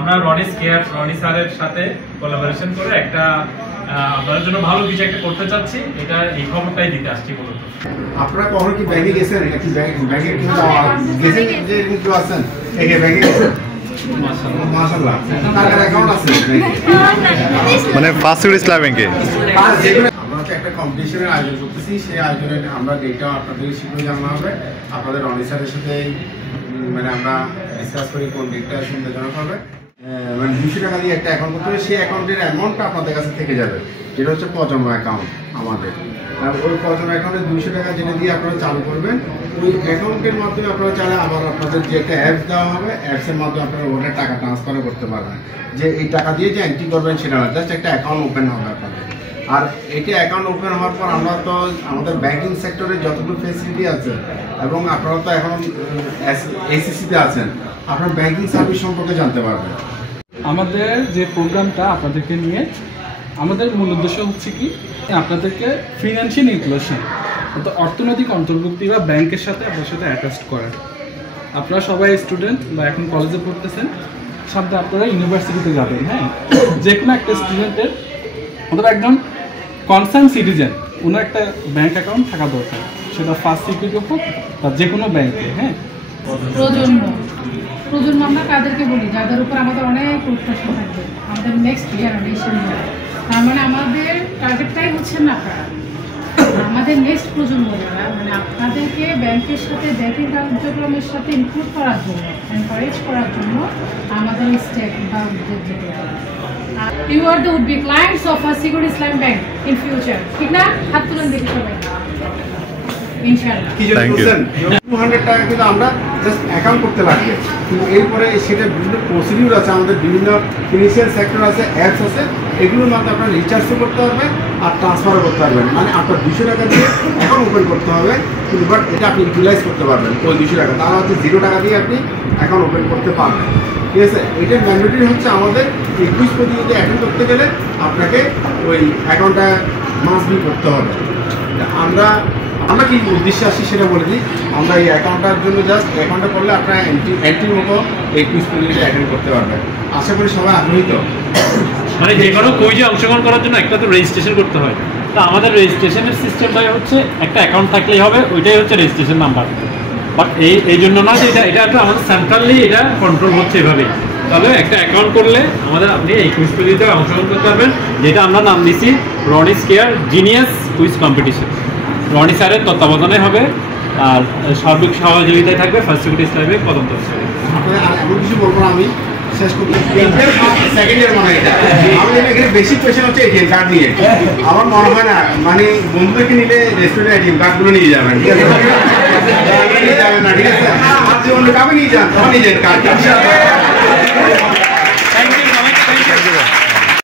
আমরা রনি স্যারের সাথে কোলাবোরেশন করে একটা আপনাদের জন্য ভালো কিছু একটা করতে চাচ্ছি, এটা এই খবরটাই দিতে আসছি বলুন। আপনারা কখনো কি ব্যাংকে গেছেন? নাকি ব্যাংকে গেছেন যে কেউ আছেন ব্যাংকে গেছেন? মাশাআল্লাহ, কার অ্যাকাউন্ট আছে মানে ফার্স্ট সিকিউরিটি ইসলামী ব্যাংকে? আমরা তো একটা কম্পিটিশনের আয়োজন করতেছি, সেই আয়োজনে আমরা ডেটা আপনাদের শীঘ্রই জানানো হবে। আপনাদের রনি স্যারের সাথে মানে আমরা ডিসকাস করি কোন ডেটটা সুবিধাজনক হবে। মানে 200 টাকা দিয়ে একটা অ্যাকাউন্ট করতে হবে, সেই অ্যাকাউন্টের অ্যামাউন্টটা আপনাদের কাছে থেকে যাবে, যেটা হচ্ছে প্রজন্ম অ্যাকাউন্ট আমাদের। আর ওই প্রজন্ম অ্যাকাউন্টে 200 টাকা যেটা দিয়ে আপনারা চালু করবেন, ওই অ্যাকাউন্টের মাধ্যমে আপনারা চাইলে আবার আপনাদের যে একটা অ্যাপস দেওয়া হবে, অ্যাপসের মাধ্যমে আপনারা ওটা টাকা ট্রান্সফারও করতে পারবেন। যে এই টাকা দিয়ে যে এন্ট্রি করবেন সেটা না, জাস্ট একটা অ্যাকাউন্ট ওপেন হবে আপনাদের। আর এটা অ্যাকাউন্ট ওপেন হওয়ার পর আমরা তো আমাদের ব্যাংকিং সেক্টরে যতটুকু ফেসিলিটি আছে, এবং আপনারা তো এখন এসিসিতে আছেন, আপনার ব্যাংকিং সার্ভিস সম্পর্কে জানতে পারবেন। আমাদের যে প্রোগ্রামটা আপনাদেরকে নিয়ে, আমাদের মূল উদ্দেশ্য হচ্ছে কি আপনাদেরকে ফিনান্সিয়াল ইনক্লুশন, অর্থাৎ অর্থনৈতিক অন্তর্ভুক্তি বা ব্যাংকের সাথে আপনার সাথে অ্যাটাচ করা। আপনারা সবাই স্টুডেন্ট বা এখন কলেজে পড়তেছেন, সাথে আপনারা ইউনিভার্সিটিতে যাবেন। হ্যাঁ, যে কোনো একটা স্টুডেন্টের অথবা একজন কনসার্ন সিটিজেন, ওনার একটা ব্যাংক অ্যাকাউন্ট থাকা দরকার, সেটা ফার্স্ট সিকিউরিটি হোক বা যে কোনো ব্যাংকে। হ্যাঁ, প্রজন্ম আমরা কাদেরকে বলি, যাদের উপর আমাদের অনেক প্রত্যাশা থাকবে, আমাদের নেক্সট জেনারেশন। তার মানে আমাদের টার্গেটটাই হচ্ছে না আপনারা, আমাদের নেক্সট প্রজন্ম যারা, মানে আপনাদেরকে ব্যাংকের সাথে ব্যাংকিং কার্যক্রমের সাথে ইনক্লুড করার জন্য, এনকারেজ করার জন্য আমাদের স্টেপ বা উদ্যোগ যেতে হবে। You are the would be clients of First Security Islami Bank in future, ঠিক না? হাত তুলেন দেখি সবাই, ইনশাআল্লাহ। 200 টাকা কিন্তু আমরা জাস্ট অ্যাকাউন্ট করতে লাগবে, কিন্তু এরপরে সেটা বিভিন্ন প্রসিডিউর আছে, আমাদের বিভিন্ন ফিনান্সিয়াল সেক্টর আছে, অ্যাপস আছে, এগুলোর মাধ্যমে আপনারা রিচার্জও করতে পারবেন আর ট্রান্সফারও করতে পারবেন। মানে আপনার 200 টাকা দিয়ে অ্যাকাউন্ট ওপেন করতে হবে, কিন্তু বাট এটা আপনি ইউটিলাইজ করতে পারবেন ওই 200 টাকা, তাহলে হচ্ছে 0 টাকা দিয়ে আপনি অ্যাকাউন্ট ওপেন করতে পারবেন। ঠিক আছে, এটা ম্যান্ডেটরি হচ্ছে আমাদের 21 প্রতিযোগিতা অ্যাটেন্ড করতে গেলে আপনাকে ওই অ্যাকাউন্টটা মাস্ট বি করতে হবে। আমরা কি উদ্দেশ্যে আসছি সেটা বলে দিই। আমরা এই অ্যাকাউন্টটার জন্য জাস্ট অ্যাকাউন্টটা করলে আপনারা এন্ট্রির মতো 21 প্রতিযোগিতা অ্যাটেন্ড করতে পারবেন। আশা করি সবাই আগ্রহী তো। মানে যে কোনো কুইজে অংশগ্রহণ করার জন্য একটা তো রেজিস্ট্রেশন করতে হয়। তো আমাদের রেজিস্ট্রেশনের সিস্টেমটাই হচ্ছে একটা অ্যাকাউন্ট থাকলেই হবে, ওইটাই হচ্ছে রেজিস্ট্রেশন নাম্বার। বাট এই জন্য না যে এটা একটা আমাদের সেন্ট্রালি এটা কন্ট্রোল হচ্ছে এভাবেই। তবে একটা অ্যাকাউন্ট করলে আপনি এই কুইজ প্রতিযোগিতায় অংশগ্রহণ করতে পারবেন, যেটা আমরা নাম দিচ্ছি Rony square genius quiz competition. Rony স্যারের তত্ত্বাবধানে হবে, আর সার্বিক সহযোগিতায় থাকবে First Security Islami Bank Kadamtala. আর এমন কিছু বলবো না, আমি শেষ করতে সেকেন্ড ইয়ার মনে হয় এটা আমাদের এখানে বেশি কোয়েশ্চেন হচ্ছে এটিএম কার্ড নিয়ে। আমার মনে হয় না মানে বন্ধুদেরকে নিলে রেস্টুরেন্টে এটিএম কার্ডগুলো নিয়ে যাবেন, ঠিক আছে? নিয়ে যাবেন না, ঠিক আছে? আর যে অন্য কাউকে নিয়ে যান, তখন নিয়ে যান কার্ড।